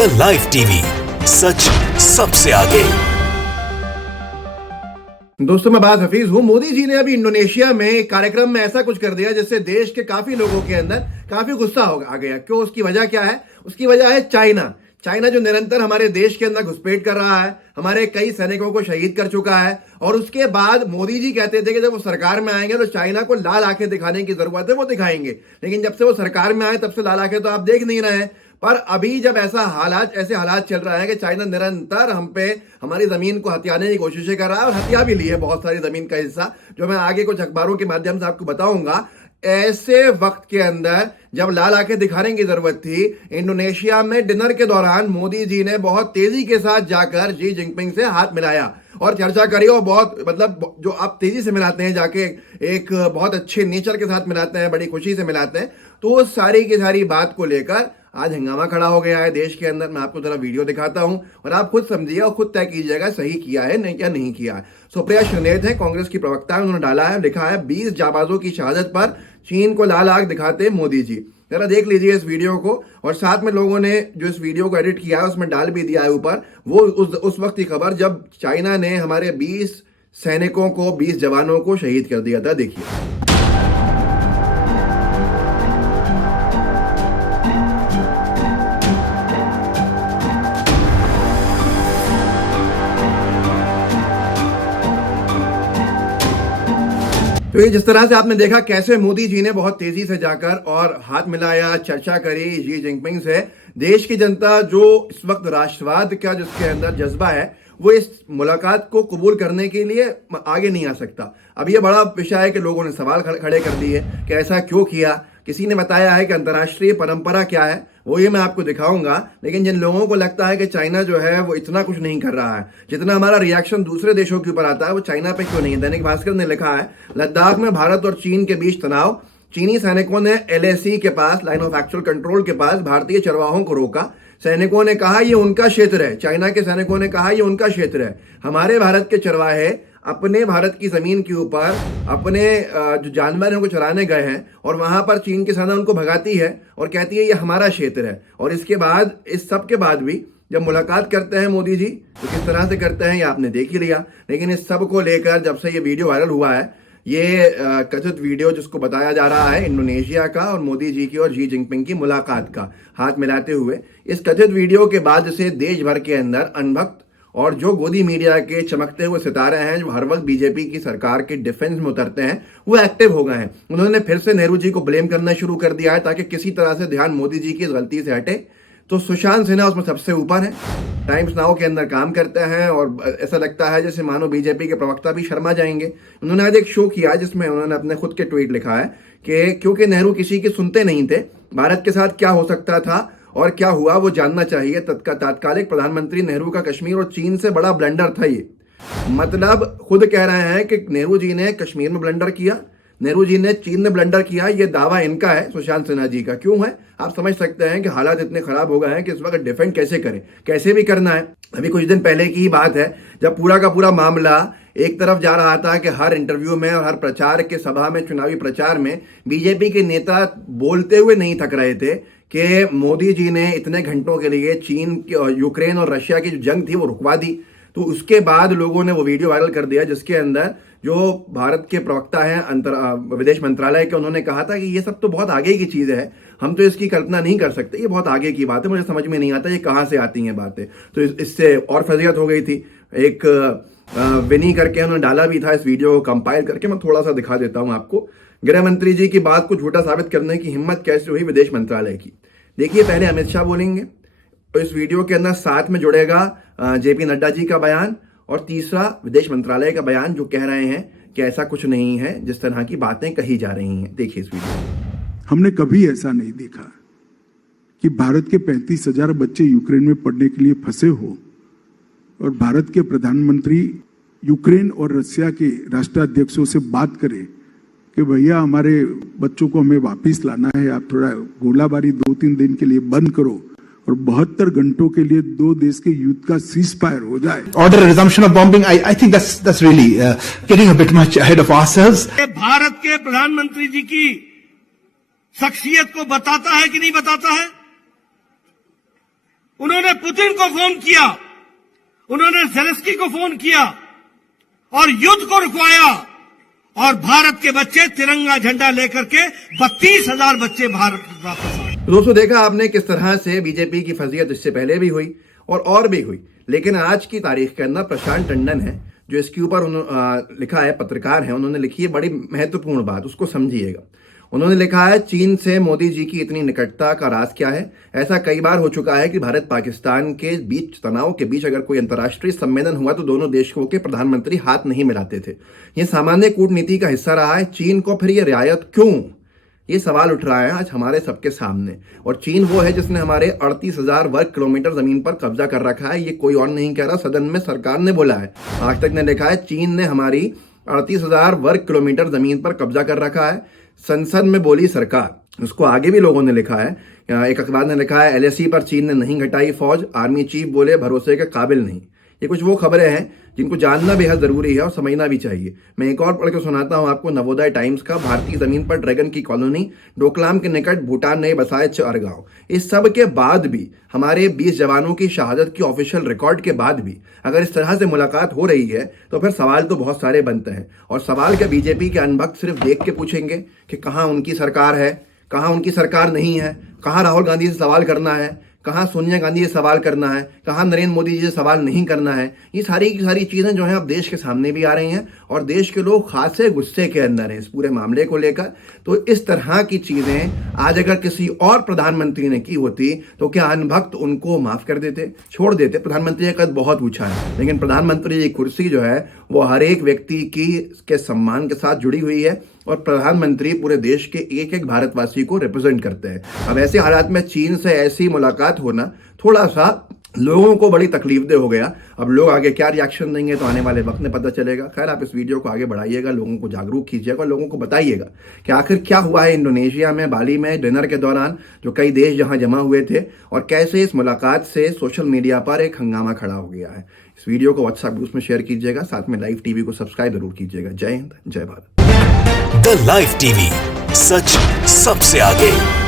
The live TV, सच सबसे आगे। दोस्तों, मैं बात हफीज हूँ। मोदी जी ने अभी इंडोनेशिया में एक कार्यक्रम में ऐसा कुछ कर दिया जिससे देश के काफी लोगों के अंदर काफी गुस्सा आ गया। क्यों? उसकी वजह क्या है? उसकी वजह है चाइना जो निरंतर हमारे देश के अंदर घुसपैठ कर रहा है, हमारे कई सैनिकों को शहीद कर चुका है। और उसके बाद मोदी जी कहते थे कि जब वो सरकार में आएंगे तो चाइना को लाल आंखें दिखाने की जरूरत है, वो दिखाएंगे। लेकिन जब से वो सरकार में आए तब से लाल आंखें तो आप देख नहीं रहे हैं। पर अभी जब ऐसे हालात चल रहा है कि चाइना निरंतर हम पे हमारी जमीन को हथियाने की कोशिशें कर रहा है और हथिया भी ली है बहुत सारी जमीन का हिस्सा, जो मैं आगे कुछ अखबारों के माध्यम से आपको बताऊंगा। ऐसे वक्त के अंदर जब लाल आंखें दिखाने की जरूरत थी, इंडोनेशिया में डिनर के दौरान मोदी जी ने बहुत तेजी के साथ जाकर शी जिनपिंग से हाथ मिलाया और चर्चा करी। और बहुत मतलब जो आप तेजी से मिलाते हैं जाके, एक बहुत अच्छे नेचर के साथ मिलाते हैं, बड़ी खुशी से मिलाते हैं, तो सारी की सारी बात को लेकर आज हंगामा खड़ा हो गया है देश के अंदर। मैं आपको जरा वीडियो दिखाता हूं और आप खुद समझिए और खुद तय कीजिएगा सही किया है नहीं, क्या नहीं किया है। सुप्रिया श्रीनेत है, कांग्रेस की प्रवक्ता है, उन्होंने डाला है, लिखा है 20 जाबाजों की शहादत पर चीन को लाल आंख दिखाते मोदी जी। जरा देख लीजिए इस वीडियो को। और साथ में लोगों ने जो इस वीडियो को एडिट किया है उसमें डाल भी दिया है ऊपर, वो उस वक्त की खबर जब चाइना ने हमारे 20 सैनिकों को, 20 जवानों को शहीद कर दिया था। देखिए। तो ये जिस तरह से आपने देखा कैसे मोदी जी ने बहुत तेजी से जाकर और हाथ मिलाया, चर्चा करी शी जिनपिंग से। देश की जनता जो इस वक्त राष्ट्रवाद का जिसके अंदर जज्बा है, वो इस मुलाकात को कबूल करने के लिए आगे नहीं आ सकता। अब ये बड़ा विषय है कि लोगों ने सवाल खड़े कर दिए कि ऐसा क्यों किया। किसी ने बताया है कि अंतर्राष्ट्रीय परंपरा क्या है, वो ये मैं आपको दिखाऊंगा। लेकिन जिन लोगों को लगता है कि चाइना जो है वो इतना कुछ नहीं कर रहा है, जितना हमारा रिएक्शन दूसरे देशों के ऊपर आता है, वो चाइना पे क्यों नहीं है। दैनिक भास्कर ने लिखा है, लद्दाख में भारत और चीन के बीच तनाव, चीनी सैनिकों ने LAC के पास, लाइन ऑफ एक्चुअल कंट्रोल के पास भारतीय चरवाहों को रोका। सैनिकों ने कहा ये उनका क्षेत्र है, चाइना के सैनिकों ने कहा ये उनका क्षेत्र है। हमारे भारत के चरवाहे अपने भारत की जमीन के ऊपर अपने जो जानवर हैं उनको चराने गए हैं और वहां पर चीन की सेना उनको भगाती है और कहती है ये हमारा क्षेत्र है। और इसके बाद, इस सब के बाद भी जब मुलाकात करते हैं मोदी जी तो किस तरह से करते हैं ये आपने देख ही लिया। लेकिन इस सब को लेकर जब से ये वीडियो वायरल हुआ है, ये कथित वीडियो जिसको बताया जा रहा है इंडोनेशिया का और मोदी जी की और शी जिनपिंग की मुलाकात का हाथ मिलाते हुए, इस कथित वीडियो के बाद से देश भर के अंदर अनभक्त और जो गोदी मीडिया के चमकते हुए सितारे हैं, जो हर वक्त बीजेपी की सरकार के डिफेंस में उतरते हैं, वो एक्टिव हो गए हैं। उन्होंने फिर से नेहरू जी को ब्लेम करना शुरू कर दिया है ताकि किसी तरह से ध्यान मोदी जी की इस गलती से हटे। तो सुशांत सिन्हा उसमें सबसे ऊपर है, टाइम्स नाउ के अंदर काम करते हैं और ऐसा लगता है जैसे मानो बीजेपी के प्रवक्ता भी शर्मा जाएंगे। उन्होंने आज एक शो किया जिसमें उन्होंने अपने खुद के ट्वीट लिखा है कि क्योंकि नेहरू किसी की सुनते नहीं थे, भारत के साथ क्या हो सकता था और क्या हुआ वो जानना चाहिए। तात्कालिक प्रधानमंत्री नेहरू का कश्मीर और चीन से बड़ा ब्लंडर था ये। मतलब खुद कह रहे हैं कि नेहरू जी ने कश्मीर में ब्लंडर किया, नेहरू जी ने चीन में ब्लंडर किया। ये दावा इनका है, सुशांत सिन्हा जी का। क्यों है? आप समझ सकते हैं कि हालात इतने खराब हो गए हैं कि इस वक्त डिफेंड कैसे करें, कैसे भी करना है। अभी कुछ दिन पहले की ही बात है जब पूरा का पूरा मामला एक तरफ जा रहा था कि हर इंटरव्यू में और हर प्रचार के सभा में, चुनावी प्रचार में बीजेपी के नेता बोलते हुए नहीं थक रहे थे कि मोदी जी ने इतने घंटों के लिए चीन, यूक्रेन और रशिया की जो जंग थी वो रुकवा दी। तो उसके बाद लोगों ने वो वीडियो वायरल कर दिया जिसके अंदर जो भारत के प्रवक्ता हैं विदेश मंत्रालय के, उन्होंने कहा था कि ये सब तो बहुत आगे की चीज़ है, हम तो इसकी कल्पना नहीं कर सकते, ये बहुत आगे की बात है, मुझे समझ में नहीं आता ये कहाँ से आती हैं बातें। तो इससे और फजीहत हो गई थी। एक विनी करके उन्होंने डाला भी था इस वीडियो को कंपाइल करके, मैं थोड़ा सा दिखा देता हूँ आपको। गृह मंत्री जी की बात को झूठा साबित करने की हिम्मत कैसे हुई विदेश मंत्रालय की। देखिए, पहले अमित शाह बोलेंगे तो इस वीडियो के अंदर साथ में जुड़ेगा JP नड्डा जी का बयान और तीसरा विदेश मंत्रालय का बयान जो कह रहे हैं कि ऐसा कुछ नहीं है जिस तरह की बातें कही जा रही हैं। देखिए इस वीडियो। हमने कभी ऐसा नहीं देखा कि भारत के 35,000 बच्चे यूक्रेन में पढ़ने के लिए फंसे हो और भारत के प्रधानमंत्री यूक्रेन और रशिया के राष्ट्राध्यक्षों से बात करें कि भैया हमारे बच्चों को हमें वापस लाना है, आप थोड़ा गोलाबारी 2-3 दिन के लिए बंद करो और 72 घंटों के लिए दो देश के युद्ध का सीज फायर हो जाए। Order a resumption of bombing. I think that's really getting a bit much ahead of ourselves. Bharat के प्रधानमंत्री जी की शख्सियत को बताता है कि नहीं बताता है? उन्होंने पुतिन को फोन किया, उन्होंने ज़ेलेंस्की को फोन किया और युद्ध को रुकवाया, और भारत के बच्चे तिरंगा झंडा लेकर के 32,000 बच्चे भारत वापस आए। दोस्तों, देखा आपने किस तरह से बीजेपी की फजीयत इससे पहले भी हुई और भी हुई, लेकिन आज की तारीख के अंदर प्रशांत टंडन है जो इसके ऊपर लिखा है, पत्रकार है, उन्होंने लिखी है बड़ी महत्वपूर्ण बात, उसको समझिएगा। उन्होंने लिखा है, चीन से मोदी जी की इतनी निकटता का राज क्या है। ऐसा कई बार हो चुका है कि भारत पाकिस्तान के बीच तनाव के बीच अगर कोई अंतर्राष्ट्रीय सम्मेलन हुआ तो दोनों देशों के प्रधानमंत्री हाथ नहीं मिलाते थे। यह सामान्य कूटनीति का हिस्सा रहा है। चीन को फिर यह रियायत क्यों, ये सवाल उठ रहा है आज हमारे सबके सामने। और चीन वो है जिसने हमारे 38,000 वर्ग किलोमीटर जमीन पर कब्जा कर रखा है। ये कोई और नहीं कह रहा, सदन में सरकार ने बोला है। आज तक ने लिखा है, चीन ने हमारी 38,000 वर्ग किलोमीटर जमीन पर कब्जा कर रखा है। संसद में बोली सरकार। उसको आगे भी लोगों ने लिखा है, एक अखबार ने लिखा है, LAC पर चीन ने नहीं घटाई फौज, आर्मी चीफ बोले भरोसे के काबिल नहीं। ये कुछ वो खबरें हैं जिनको जानना बेहद जरूरी है और समझना भी चाहिए। मैं एक और पढ़ के सुनाता हूं आपको नवोदय टाइम्स का। भारतीय जमीन पर ड्रैगन की कॉलोनी, डोकलाम के निकट भूटान ने बसाए 4 गांव। इस सब के बाद भी, हमारे 20 जवानों की शहादत की ऑफिशियल रिकॉर्ड के बाद भी अगर इस तरह से मुलाकात हो रही है तो फिर सवाल तो बहुत सारे बनते हैं। और सवाल क्या बीजेपी के अनभक्त सिर्फ देख के पूछेंगे कि कहाँ उनकी सरकार है, कहाँ उनकी सरकार नहीं है, कहाँ राहुल गांधी से सवाल करना है, कहाँ सोनिया गांधी से सवाल करना है, कहाँ नरेंद्र मोदी जी से सवाल नहीं करना है। ये सारी की सारी चीज़ें जो हैं अब देश के सामने भी आ रही हैं और देश के लोग खासे गुस्से के अंदर हैं इस पूरे मामले को लेकर। तो इस तरह की चीज़ें आज अगर किसी और प्रधानमंत्री ने की होती तो क्या अनभक्त उनको माफ़ कर देते, छोड़ देते। प्रधानमंत्री का कद बहुत ऊंचा है, लेकिन प्रधानमंत्री की कुर्सी जो है वो हर एक व्यक्ति के सम्मान के साथ जुड़ी हुई है और प्रधानमंत्री पूरे देश के एक एक भारतवासी को रिप्रेजेंट करते हैं। अब ऐसे हालात में चीन से ऐसी मुलाकात होना थोड़ा सा लोगों को बड़ी तकलीफदेह हो गया। अब लोग आगे क्या रिएक्शन देंगे तो आने वाले वक्त में पता चलेगा। खैर, आप इस वीडियो को आगे बढ़ाइएगा, लोगों को जागरूक कीजिएगा और लोगों को बताइएगा कि आखिर क्या हुआ है इंडोनेशिया में, बाली में डिनर के दौरान जो कई देश जहां जमा हुए थे, और कैसे इस मुलाकात से सोशल मीडिया पर एक हंगामा खड़ा हो गया है। इस वीडियो को व्हाट्सएप ग्रुप में शेयर कीजिएगा, साथ में लाइव टीवी को सब्सक्राइब जरूर कीजिएगा। जय हिंद, जय भारत। द लाइव टीवी, सच सबसे आगे।